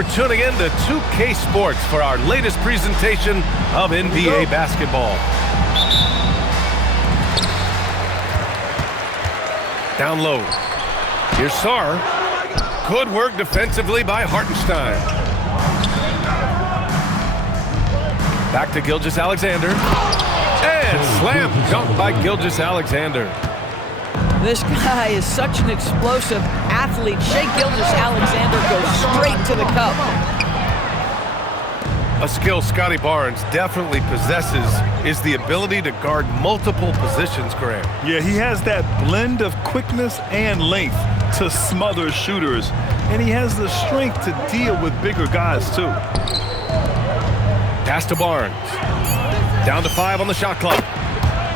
for tuning in to 2K Sports for our latest presentation of NBA basketball. Down low. Here's Sarr. Good work defensively by Hartenstein. Back to Gilgeous-Alexander. And slam dunk by Gilgeous-Alexander. This guy is such an explosive athlete. Shai Gilgeous-Alexander goes straight to the cup. A skill Scotty Barnes definitely possesses is the ability to guard multiple positions, Graham. Yeah, he has that blend of quickness and length to smother shooters. And he has the strength to deal with bigger guys, too. Pass to Barnes. Down to 5 on the shot clock.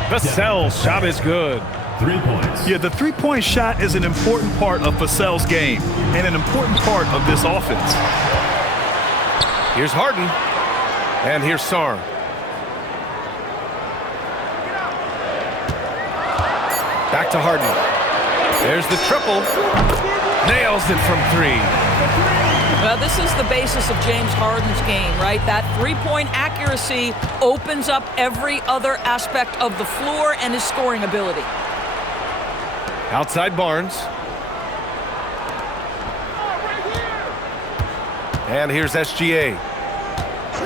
Vassell's shot is good. 3 points. Yeah, the three-point shot is an important part of Vassell's game and an important part of this offense. Here's Harden. And here's Sarr. Back to Harden. There's the triple. Nails it from 3. Well, this is the basis of James Harden's game, right? That three-point accuracy opens up every other aspect of the floor and his scoring ability. Outside Barnes. And here's SGA.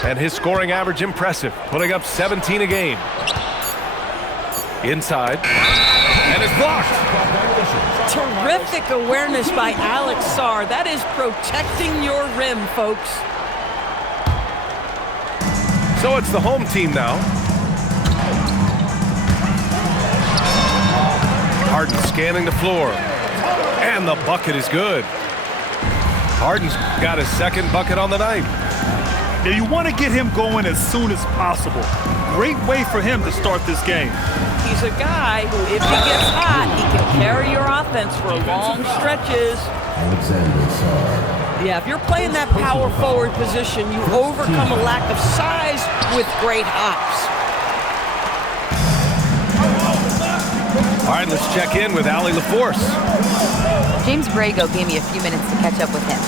And his scoring average impressive, putting up 17 a game. Inside. And it's blocked. Terrific awareness by Alex Sarr. That is protecting your rim, folks. So it's the home team now. Harden scanning the floor. And the bucket is good. Harden's got his second bucket on the night. Now, you want to get him going as soon as possible. Great way for him to start this game. He's a guy who, if he gets hot, he can carry your offense for long stretches. Yeah, if you're playing that power forward position, you overcome a lack of size with great hops. All right, let's check in with Allie LaForce. James Borrego gave me a few minutes to catch up with him.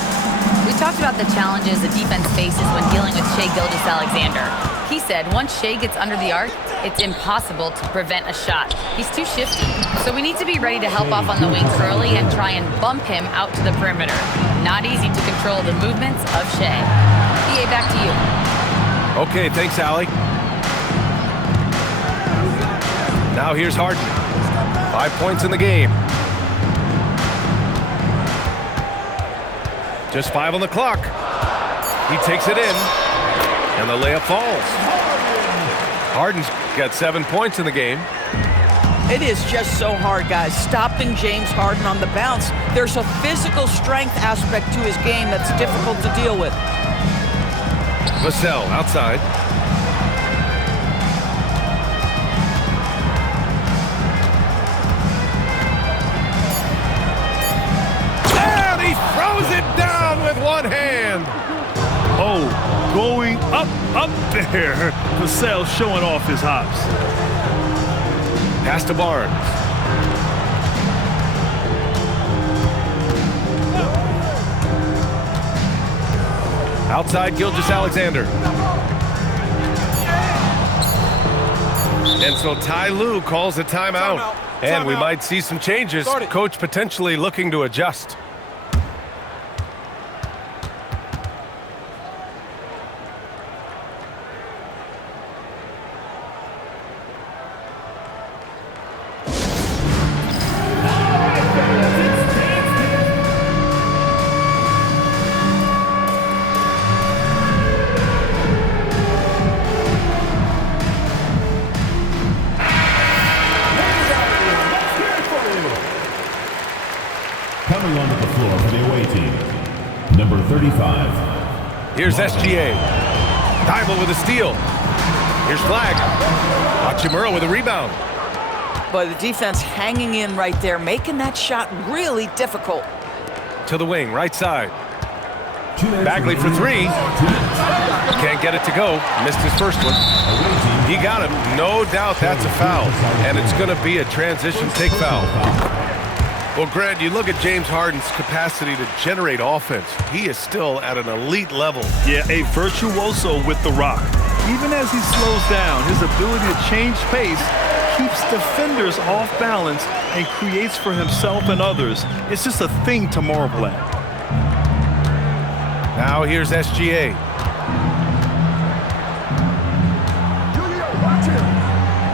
We talked about the challenges the defense faces when dealing with Shai Gilgeous-Alexander. He said once Shai gets under the arc, it's impossible to prevent a shot. He's too shifty. So we need to be ready to help off on the wings early and try and bump him out to the perimeter. Not easy to control the movements of Shai. EA, back to you. Okay, thanks, Allie. Now here's Harden. 5 points in the game. Just 5 on the clock. He takes it in, and the layup falls. Harden's got 7 points in the game. It is just so hard, guys, stopping James Harden on the bounce. There's a physical strength aspect to his game that's difficult to deal with. Vassell outside. And he throws it down with one hand. Oh, going up there. Vassell showing off his hops. Pass to Barnes. Outside Gilgeous-Alexander. And so Ty Lue calls a timeout. And we might see some changes. Coach potentially looking to adjust. Coming onto the floor for the away team, number 35. Here's SGA. Thibault with a steal. Here's Flag. Hachimura with a rebound. But the defense hanging in right there, making that shot really difficult. To the wing, right side. Bagley for 3. Can't get it to go. Missed his first one. He got him. No doubt that's a foul. And it's going to be a transition take foul. Well, Grant, you look at James Harden's capacity to generate offense. He is still at an elite level. Yeah, a virtuoso with the rock. Even as he slows down, his ability to change pace keeps defenders off balance and creates for himself and others. It's just a thing to marvel at. Now here's SGA.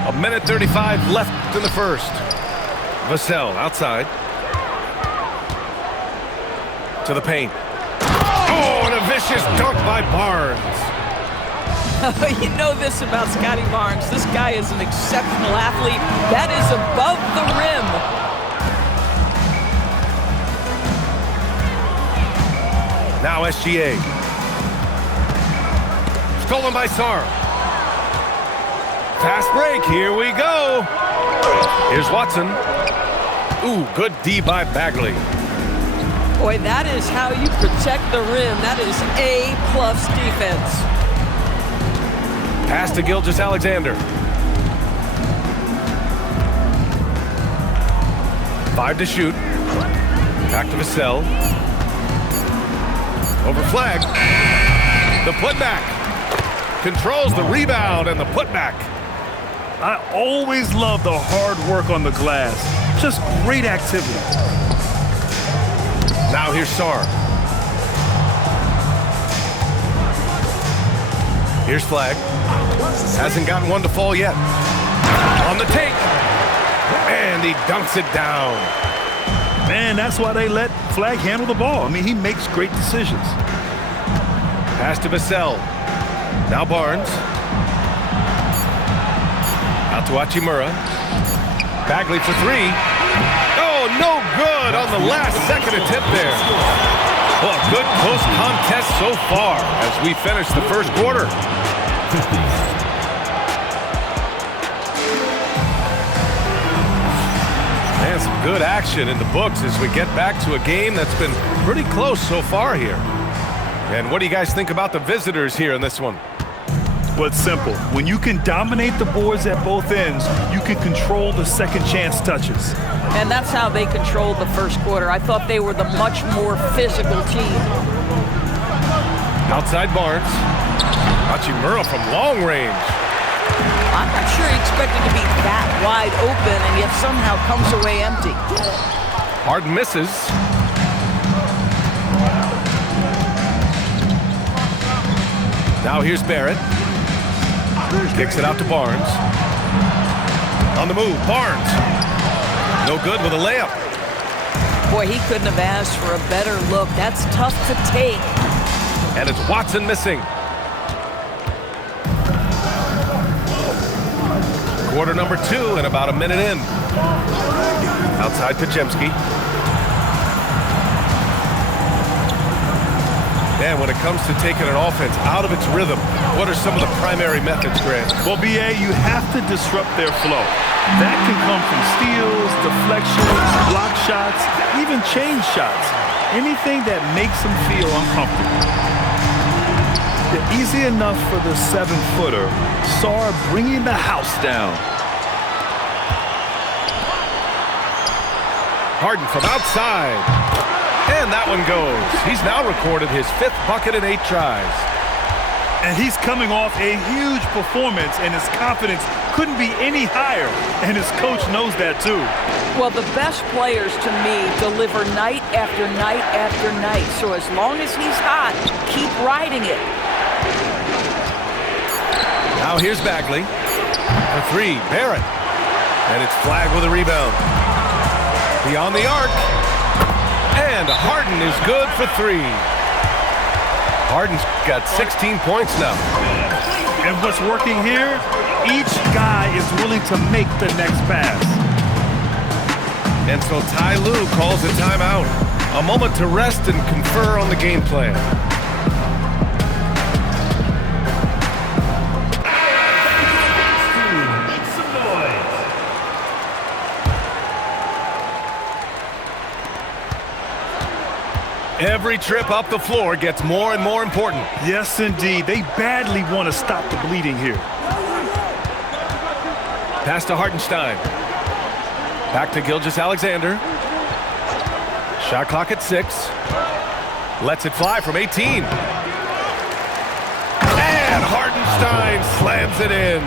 A minute 35 left in the first. Vassell outside. To the paint. Oh, and a vicious dunk by Barnes. You know this about Scotty Barnes. This guy is an exceptional athlete. That is above the rim. Now SGA. Stolen by Sarr. Fast break. Here we go. Here's Watson. Ooh, good D by Bagley. Boy, that is how you protect the rim. That is A+ defense. Pass to Gilgeous-Alexander. 5 to shoot. Back to Vassell. Over flag. The putback. Controls the rebound and the putback. I always love the hard work on the glass. Just great activity. Now here's Sarr. Here's Flag. Hasn't gotten one to fall yet. On the take. And he dunks it down. Man, that's why they let Flag handle the ball. I mean, he makes great decisions. Pass to Vassell. Now Barnes. Out to Hachimura. Bagley for 3. Oh, no good on the last second attempt there. Well, good close contest so far as we finish the first quarter. 50. And some good action in the books as we get back to a game that's been pretty close so far here. And what do you guys think about the visitors here in this one? Well, it's simple. When you can dominate the boards at both ends, you can control the second chance touches. And that's how they controlled the first quarter. I thought they were the much more physical team. Outside Barnes. Hachimura from long range. I'm not sure he expected to be that wide open and yet somehow comes away empty. Harden misses. Now here's Barrett. Kicks it out to Barnes. On the move, Barnes. No good with a layup. Boy, he couldn't have asked for a better look. That's tough to take. And it's Watson missing. Quarter number 2 and about a minute in. Outside Podziemski. And when it comes to taking an offense out of its rhythm, what are some of the primary methods, Grant? Well, BA, you have to disrupt their flow. That can come from steals, deflections, block shots, even change shots. Anything that makes them feel uncomfortable. Easy enough for the 7-footer. Sarr bringing the house down. Harden from outside. And that one goes. He's now recorded his 5th bucket in 8 tries. And he's coming off a huge performance, and his confidence couldn't be any higher. And his coach knows that, too. Well, the best players, to me, deliver night after night after night. So as long as he's hot, keep riding it. Now here's Bagley. For 3, Barrett. And it's Flag with a rebound. Beyond the arc. And Harden is good for 3. Harden's got 16 points now. And what's working here, each guy is willing to make the next pass. And so Ty Lue calls a timeout. A moment to rest and confer on the game plan. Every trip up the floor gets more and more important. Yes, indeed. They badly want to stop the bleeding here. Pass to Hartenstein. Back to Gilgeous-Alexander. Shot clock at 6. Lets it fly from 18. And Hartenstein slams it in.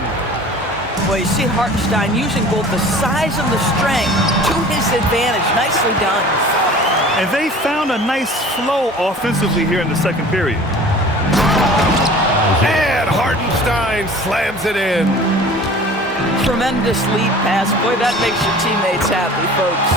Well, you see Hartenstein using both the size and the strength to his advantage. Nicely done. And they found a nice flow offensively here in the second period. And Hartenstein slams it in. Tremendous lead pass. Boy, that makes your teammates happy, folks.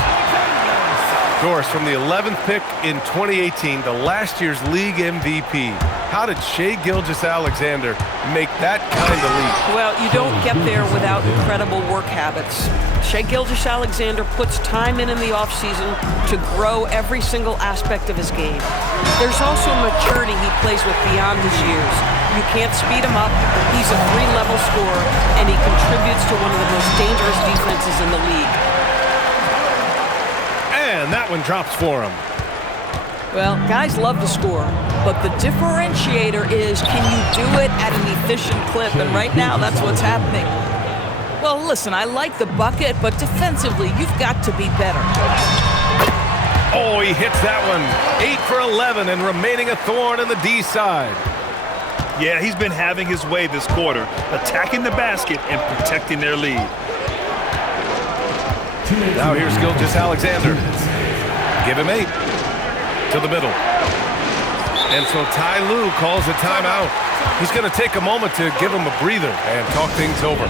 Doris, from the 11th pick in 2018 to last year's league MVP, how did Shai Gilgeous-Alexander make that kind of leap? Well, you don't get there without incredible work habits. Shai Gilgeous-Alexander puts time in the offseason to grow every single aspect of his game. There's also maturity he plays with beyond his years. You can't speed him up. He's a 3-level scorer, and he contributes to one of the most dangerous defenses in the league. And that one drops for him. Well, guys love to score, but the differentiator is, can you do it at an efficient clip? And right now, that's what's happening. Well, listen, I like the bucket, but defensively, you've got to be better. Oh, he hits that one. 8 for 11 and remaining a thorn in the D side. Yeah, he's been having his way this quarter, attacking the basket and protecting their lead. Now here's Gilgeous-Alexander. Give him 8. To the middle. And so Ty Lue calls a timeout. He's going to take a moment to give him a breather and talk things over.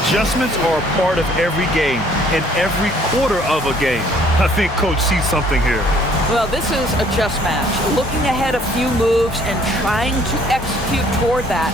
Adjustments are a part of every game and every quarter of a game. I think Coach sees something here. Well, this is a chess match. Looking ahead a few moves and trying to execute toward that.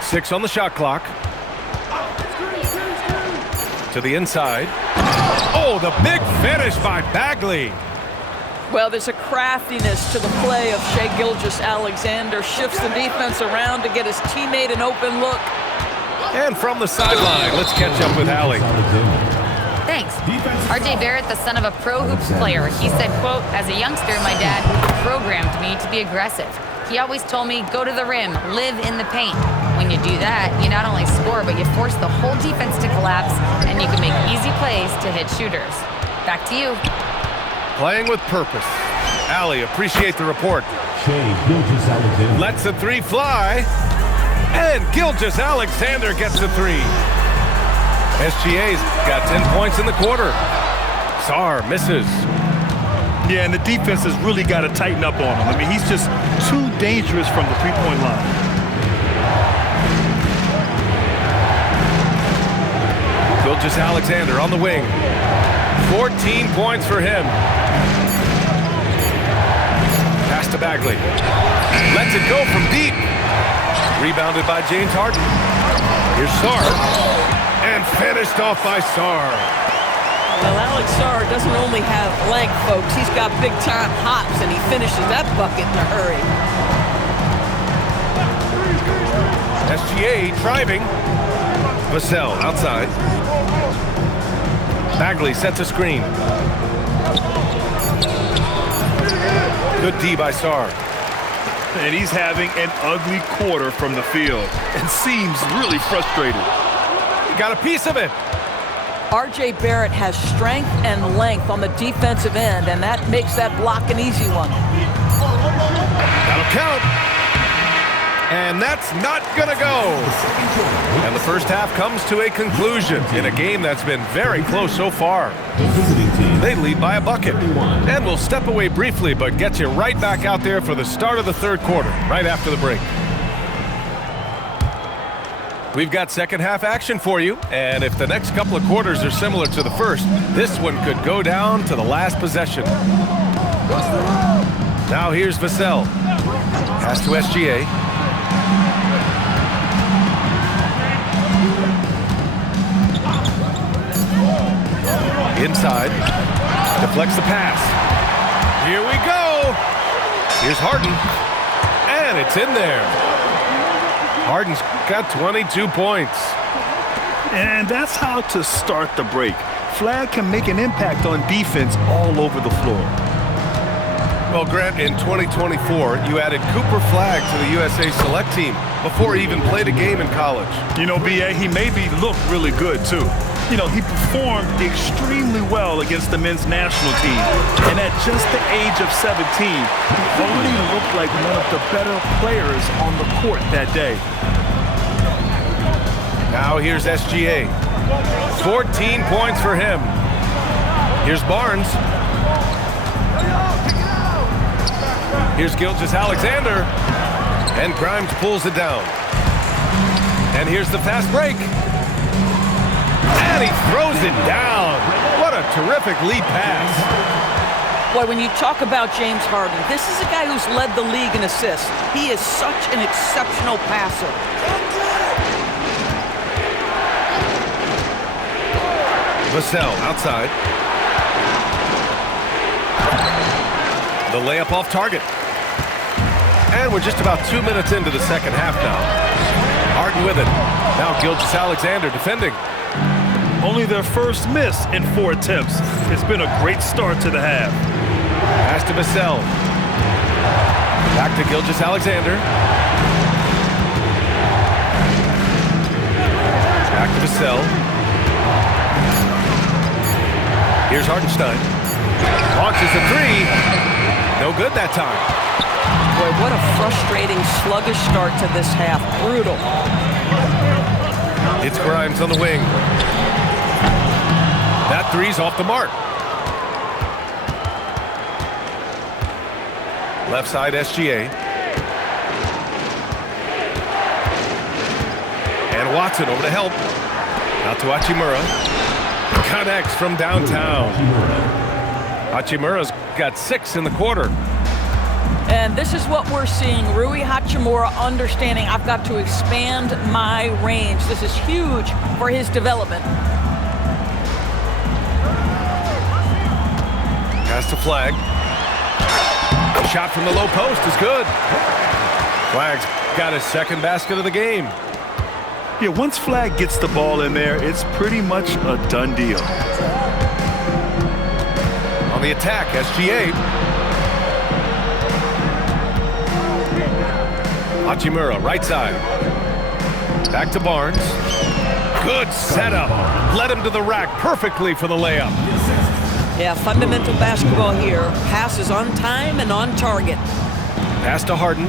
Six on the shot clock. To the inside. Oh, the big finish by Bagley. Well, there's a craftiness to the play of Shai Gilgeous-Alexander. Shifts the defense around to get his teammate an open look. And from the sideline, let's catch up with Allie. Thanks. RJ Barrett, the son of a pro hoops player, he said, quote, as a youngster, my dad programmed me to be aggressive. He always told me, go to the rim, live in the paint. When you do that, you not only score, but you force the whole defense to collapse, and you can make easy plays to hit shooters. Back to you. Playing with purpose. Allie, appreciate the report. Lets the 3 fly. And Gilgeous-Alexander gets the 3. SGA's got 10 points in the quarter. Sarr misses. Yeah, and the defense has really got to tighten up on him. I mean, he's just too dangerous from the three-point line. Gilgeous-Alexander on the wing. 14 points for him. Pass to Bagley. Lets it go from deep. Rebounded by James Harden. Here's Sarr. And finished off by Sarr. Well, Alex Sarr doesn't only have length, folks. He's got big-time hops, and he finishes that bucket in a hurry. SGA driving. Vassell outside. Bagley sets a screen. Good D by Sarr. And he's having an ugly quarter from the field and seems really frustrated. He got a piece of it. RJ Barrett has strength and length on the defensive end, and that makes that block an easy one. That'll count. And that's not going to go. And the first half comes to a conclusion in a game that's been very close so far. They lead by a bucket. And we'll step away briefly, but get you right back out there for the start of the third quarter, right after the break. We've got second half action for you, and if the next couple of quarters are similar to the first, this one could go down to the last possession. Now here's Vassell. Pass to SGA. inside. Deflects the pass. Here we go. Here's Harden. And it's in there. Harden's got 22 points. And that's how to start the break. Flag can make an impact on defense all over the floor. Well, Grant, in 2024, you added Cooper Flagg to the USA Select team before he even played a game in college. You know, B.A., he maybe looked really good, too. You know, he performed extremely well against the men's national team. And at just the age of 17, he already looked like one of the better players on the court that day. Now here's SGA. 14 points for him. Here's Barnes. Here's Gilgeous-Alexander. And Grimes pulls it down. And here's the fast break. And he throws it down. What a terrific lead pass. Boy, when you talk about James Harden, this is a guy who's led the league in assists. He is such an exceptional passer. Vassell outside. The layup off target. And we're just about 2 minutes into the second half now. Harden with it. Now Gilgeous-Alexander defending. Only their first miss in 4 attempts. It's been a great start to the half. Pass to Vassell. Back to Gilgeous-Alexander. Back to Vassell. Here's Hartenstein. Launches a 3. No good that time. Boy, what a frustrating, sluggish start to this half. Brutal. It's Grimes on the wing. That 3's off the mark. Left side SGA. And Watson over to help. Out to Hachimura. Connects from downtown. Hachimura's got 6 in the quarter. And this is what we're seeing. Rui Hachimura understanding I've got to expand my range. This is huge for his development. Pass to Flagg. A shot from the low post is good. Flagg's got his second basket of the game. Yeah, once Flagg gets the ball in there, it's pretty much a done deal. On the attack, SGA. Hachimura, right side. Back to Barnes. Good setup. Led him to the rack perfectly for the layup. Yeah, fundamental basketball here. Passes on time and on target. Pass to Harden.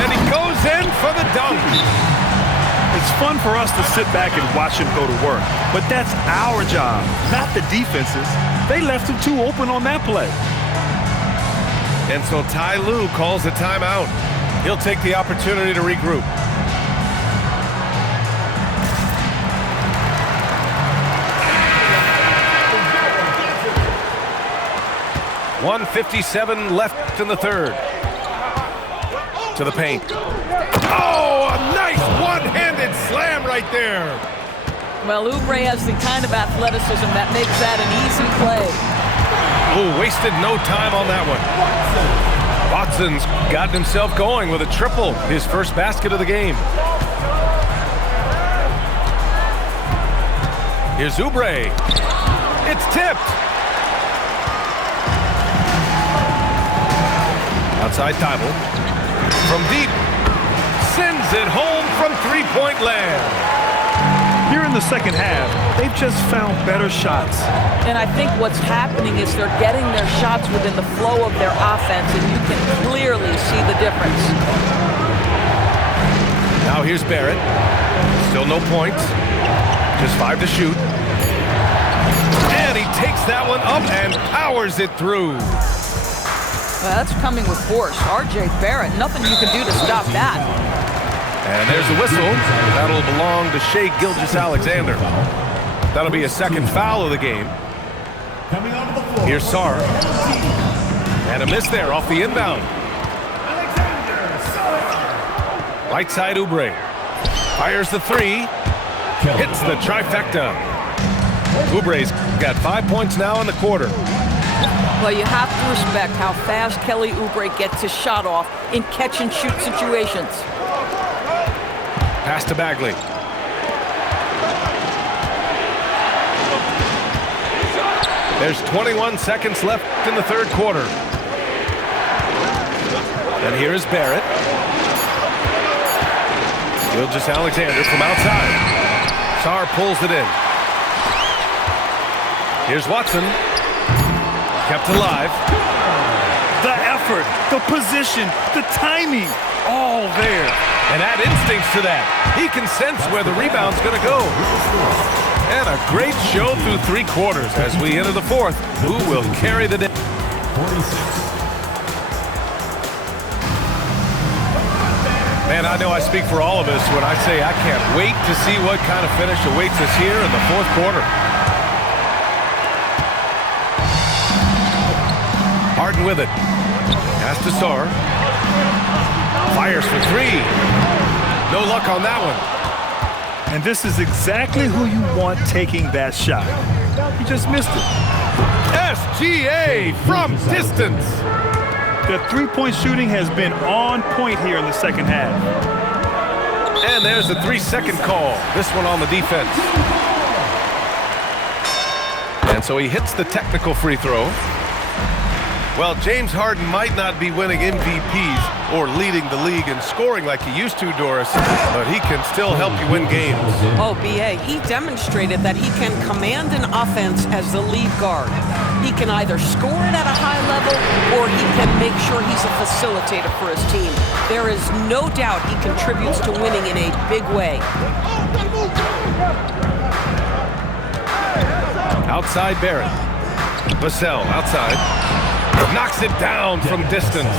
And he goes in for the dunk. It's fun for us to sit back and watch him go to work, but that's our job, not the defense's. They left him too open on that play. And so Ty Lue calls a timeout. He'll take the opportunity to regroup. .157 left in the third. To the paint. Oh, a nice one-handed slam right there. Well, Oubre has the kind of athleticism that makes that an easy play. Oh, wasted no time on that one. Watson's gotten himself going with a triple, his first basket of the game. Here's Oubre. It's tipped. Outside Thibault. From deep. Sends it home from three-point land. Here in the second half, they've just found better shots. And I think what's happening is they're getting their shots within the flow of their offense, and you can clearly see the difference. Now here's Barrett. Still no points. Just 5 to shoot. And he takes that one up and powers it through. Well, that's coming with force. R.J. Barrett, nothing you can do to stop that. And there's the whistle. That'll belong to Shai Gilgeous-Alexander. That'll be a second foul of the game. Coming onto the floor. Here's Sar. And a miss there off the inbound. Right side Oubre. Fires the three. Hits the trifecta. Oubre's got 5 points now in the quarter. Well, you have to respect how fast Kelly Oubre gets his shot off in catch-and-shoot situations. Pass to Bagley. There's 21 seconds left in the third quarter. And here is Barrett. Gilgeous-Alexander from outside. Sar pulls it in. Here's Watson. Kept alive. The effort, the position, the timing, all there. And add instincts to that. He can sense where the rebound's going to go. And a great show through three quarters as we enter the fourth. Who will carry the day? 46. Man, I know I speak for all of us when I say I can't wait to see what kind of finish awaits us here in the fourth quarter. Harden with it. Pass to Sar. Fires for three. No luck on that one. And this is exactly who you want taking that shot. He just missed it. SGA from distance. The three-point shooting has been on point here in the second half. And there's a 3-second call. This one on the defense. And so he hits the technical free throw. Well, James Harden might not be winning MVPs or leading the league in scoring like he used to, Doris, but he can still help you win games. Oh, B.A., he demonstrated that he can command an offense as the lead guard. He can either score it at a high level or he can make sure he's a facilitator for his team. There is no doubt he contributes to winning in a big way. Outside Barrett. Vassell outside. Knocks it down from distance.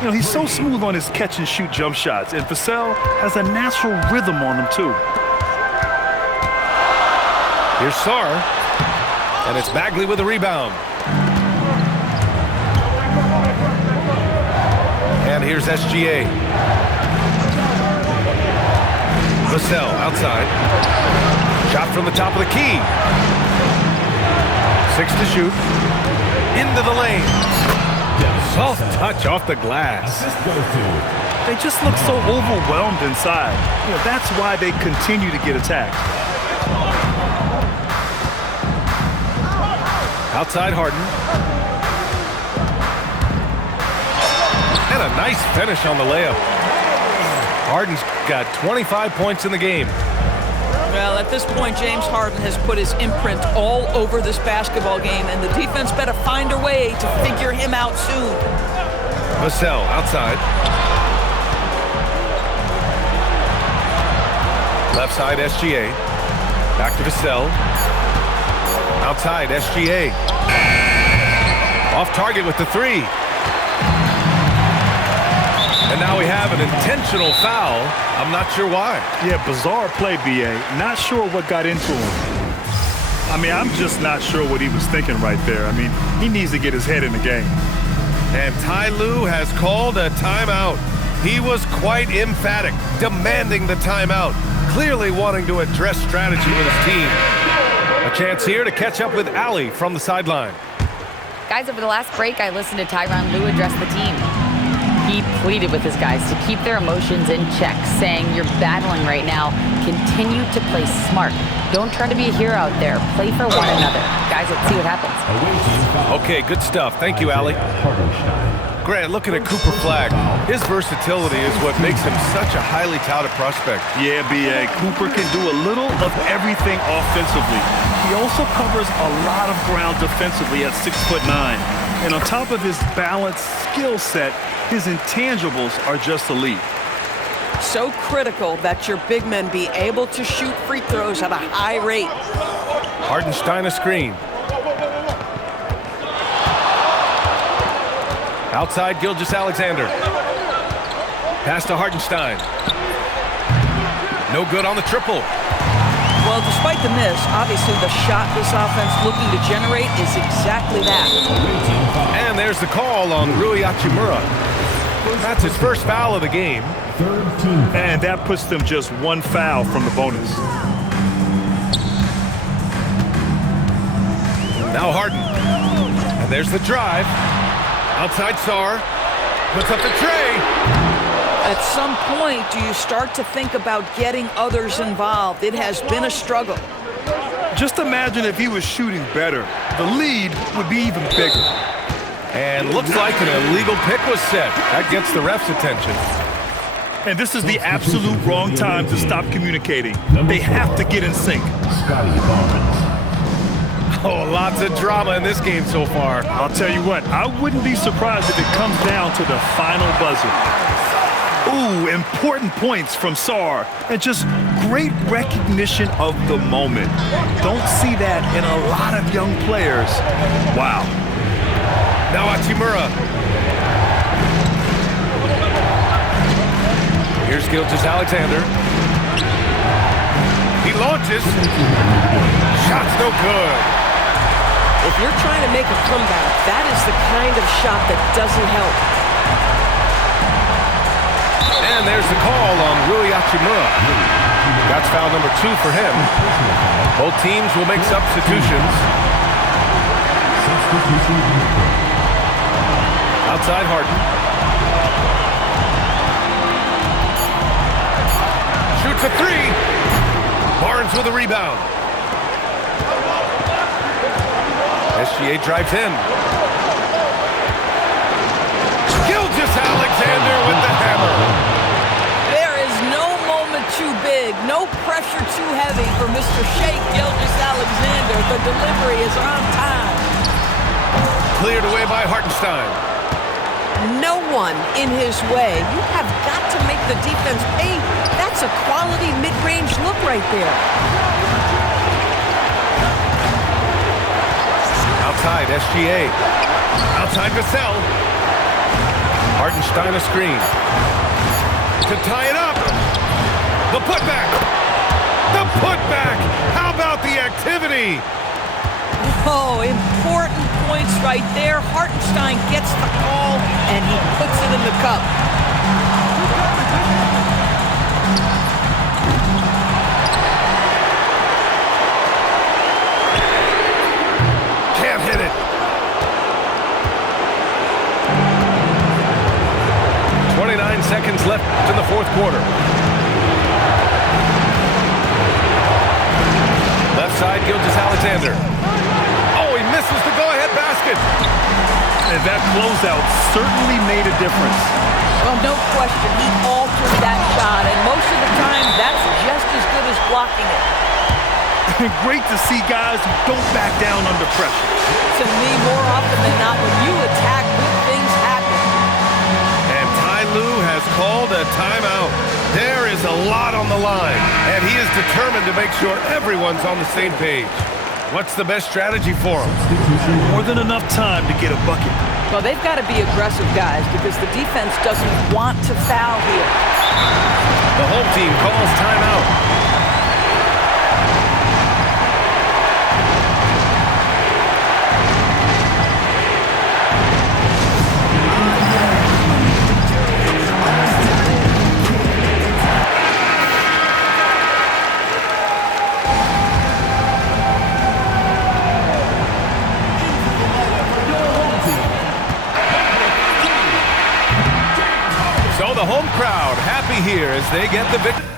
You know, he's so smooth on his catch-and-shoot jump shots, and Vassell has a natural rhythm on them, too. Here's Sar. And it's Bagley with a rebound. And here's SGA. Vassell outside. Shot from the top of the key. 6 to shoot. Into the lane. Soft touch off the glass. They just look so overwhelmed inside. You know, that's why they continue to get attacked. Outside Harden. And a nice finish on the layup. Harden's got 25 points in the game. Well, at this point, James Harden has put his imprint all over this basketball game, and the defense better find a way to figure him out soon. Vassell outside. Left side SGA. Back to Vassell. Outside SGA. Off target with the three. And now we have an intentional foul. I'm not sure why. Yeah, bizarre play, B.A. Not sure what got into him. I mean, I'm just not sure what he was thinking right there. I mean, he needs to get his head in the game. And Ty Lue has called a timeout. He was quite emphatic, demanding the timeout, clearly wanting to address strategy with his team. A chance here to catch up with Allie from the sideline. Guys, over the last break, I listened to Tyronn Lue address the team. He pleaded with his guys to keep their emotions in check, saying, "You're battling right now. Continue to play smart. Don't try to be a hero out there. Play for one another." Guys, let's see what happens. Okay, good stuff. Thank you, Allie. Grant, looking at Cooper Flagg, his versatility is what makes him such a highly touted prospect. Yeah, B.A. Cooper can do a little of everything offensively. He also covers a lot of ground defensively at 6'9". And on top of his balanced skill set, his intangibles are just elite. So critical that your big men be able to shoot free throws at a high rate. Hardenstein a screen. Outside Gilgeous-Alexander. Pass to Hardenstein. No good on the triple. Well, despite the miss, obviously the shot this offense looking to generate is exactly that. And there's the call on Rui Hachimura. That's his first foul of the game. And that puts them just one foul from the bonus. Now Harden. And there's the drive. Outside Sarr. Puts up the tray. At some point, do you start to think about getting others involved? It has been a struggle. Just imagine if he was shooting better. The lead would be even bigger. And looks like an illegal pick was set. That gets the ref's attention. And this is the absolute wrong time to stop communicating. They have to get in sync. Oh, lots of drama in this game so far. I'll tell you what, I wouldn't be surprised if it comes down to the final buzzer. Ooh, important points from Sarr, and just great recognition of the moment. Don't see that in a lot of young players. Wow. Now Hachimura. Here's Gilgeous-Alexander. He launches. Shot's no good. If you're trying to make a comeback, that is the kind of shot that doesn't help. And there's the call on Rui Hachimura. That's foul number 2 for him. Both teams will make substitutions. Outside Harden. Shoots a 3. Barnes with a rebound. SGA drives in. Gilgeous-Alexander with the hammer. There is no moment too big, no pressure too heavy for Mr. Shai Gilgeous-Alexander. The delivery is on time. Cleared away by Hartenstein. No one in his way. You have got to make the defense pay. That's a quality mid-range look right there. Outside, SGA. Outside Vassell. Hartenstein a screen. To tie it up. The putback. The putback. How about the activity? Oh, important points right there. Hartenstein gets the call, and he puts it in the cup. Can't hit it. 29 seconds left in the fourth quarter. Left side, Gilgeous-Alexander. Oh, he misses the go-ahead basket. And that closeout certainly made a difference. Well, no question, he altered that shot, and most of the time, that's just as good as blocking it. Great to see guys who don't back down under pressure. To me, more often than not, when you attack, good things happen. And Ty Lue has called a timeout. There is a lot on the line, and he is determined to make sure everyone's on the same page. What's the best strategy for him? More than enough time to get a bucket. Well, they've got to be aggressive, guys, because the defense doesn't want to foul here. The home team calls timeout. So the home crowd happy here as they get the victory.